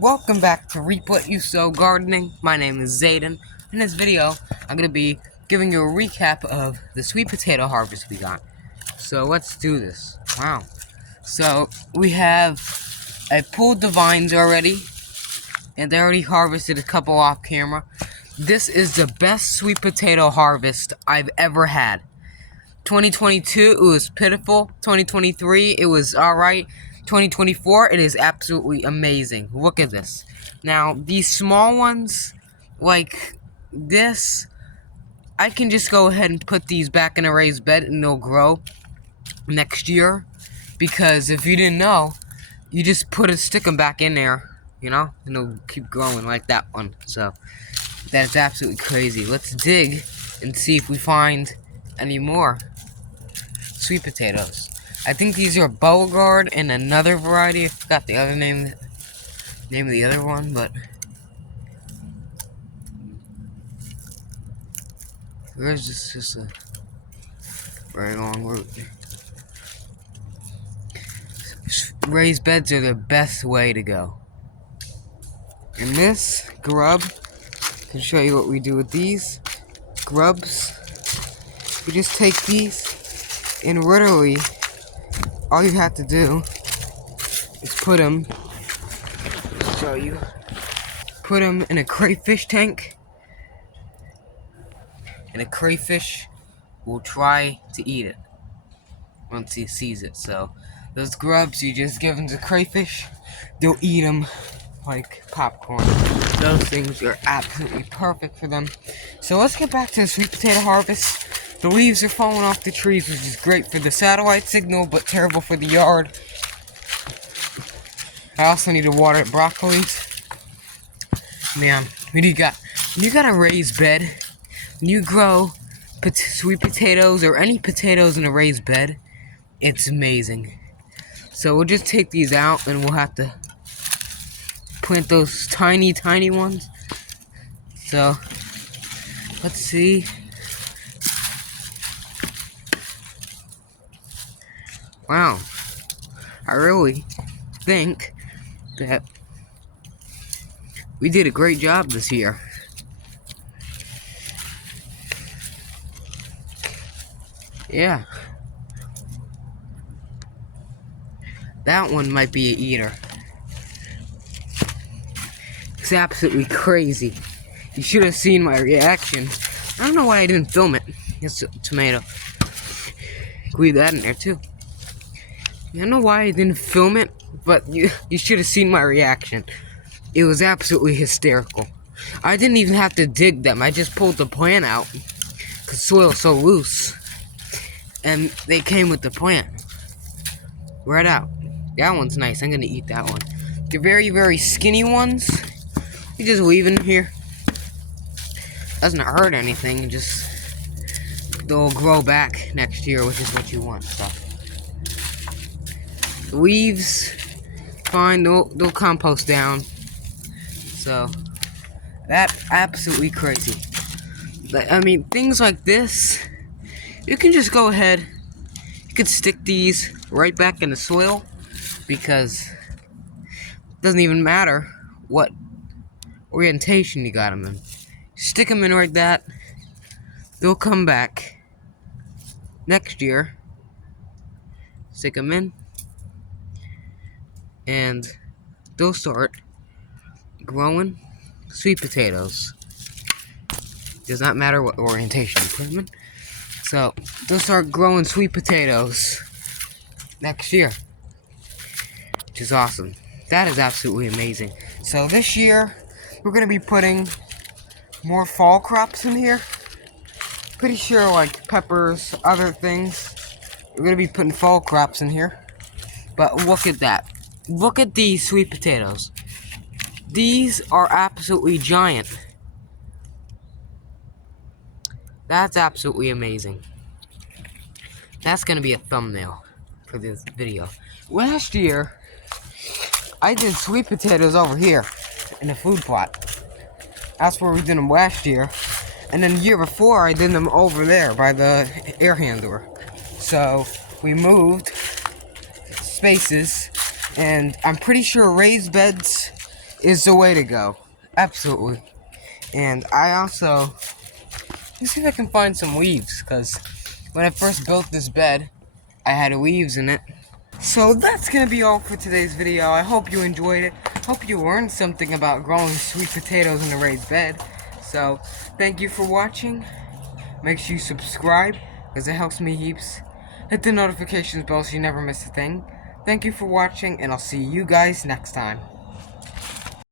Welcome back to Reap What You Sow Gardening. My name is Zayden. In this video, I'm going to be giving you a recap of the sweet potato harvest we got. So let's do this. Wow. So we have, I pulled the vines already, and I already harvested a couple off camera. This is the best sweet potato harvest I've ever had. 2022, it was pitiful. 2023, it was alright. 2024, it is absolutely amazing. Look at this. Now, these small ones, like this, I can just go ahead and put these back in a raised bed and they'll grow next year. Because if you didn't know, you just stick them back in there, you know, and they'll keep growing like that one. So, that's absolutely crazy. Let's dig and see if we find any more sweet potatoes. I think these are Beauregard and another variety. I forgot the other name of the other one, but there's just a very long route. Raised beds are the best way to go. And this grub, I can show you what we do with these grubs. We just take these and literally all you have to do is put them in a crayfish tank, and a crayfish will try to eat it once he sees it. So those grubs, you just give them to crayfish, they'll eat them like popcorn. Those things are absolutely perfect for them. So let's get back to the sweet potato harvest. The leaves are falling off the trees, which is great for the satellite signal, but terrible for the yard. I also need to water broccolis. Man, when you got a raised bed, when you grow sweet potatoes or any potatoes in a raised bed, it's amazing. So we'll just take these out and we'll have to plant those tiny ones. So let's see. Wow, I really think that we did a great job this year. Yeah. That one might be an eater. It's absolutely crazy. You should have seen my reaction. I don't know why I didn't film it. It's a tomato. Leave that in there too. I don't know why I didn't film it, but you should have seen my reaction. It was absolutely hysterical. I didn't even have to dig them. I just pulled the plant out because soil's so loose. And they came with the plant. Right out. That one's nice. I'm going to eat that one. The very, very skinny ones, you just leave in here. Doesn't hurt anything. They'll grow back next year, which is what you want. So. The leaves, fine, they'll compost down. So, that's absolutely crazy. I mean, things like this, you can just go ahead, you can stick these right back in the soil, because it doesn't even matter what orientation you got them in. Stick them in like that, they'll come back next year, stick them in, and they'll start growing sweet potatoes. Does not matter what orientation you put them in. So, they'll start growing sweet potatoes next year, which is awesome. That is absolutely amazing. So this year, we're going to be putting more fall crops in here. Pretty sure like peppers, other things. We're going to be putting fall crops in here. But look at that. Look at these sweet potatoes. These are absolutely giant. That's absolutely amazing. That's going to be a thumbnail for this video. Last year, I did sweet potatoes over here in a food plot. That's where we did them last year. And then the year before, I did them over there by the air handler. So, we moved spaces, and I'm pretty sure raised beds is the way to go. Absolutely. And I also, let's see if I can find some leaves, because when I first built this bed, I had leaves in it. So that's gonna be all for today's video. I hope you enjoyed it. Hope you learned something about growing sweet potatoes in a raised bed. So thank you for watching. Make sure you subscribe, because it helps me heaps. Hit the notifications bell so you never miss a thing. Thank you for watching, and I'll see you guys next time.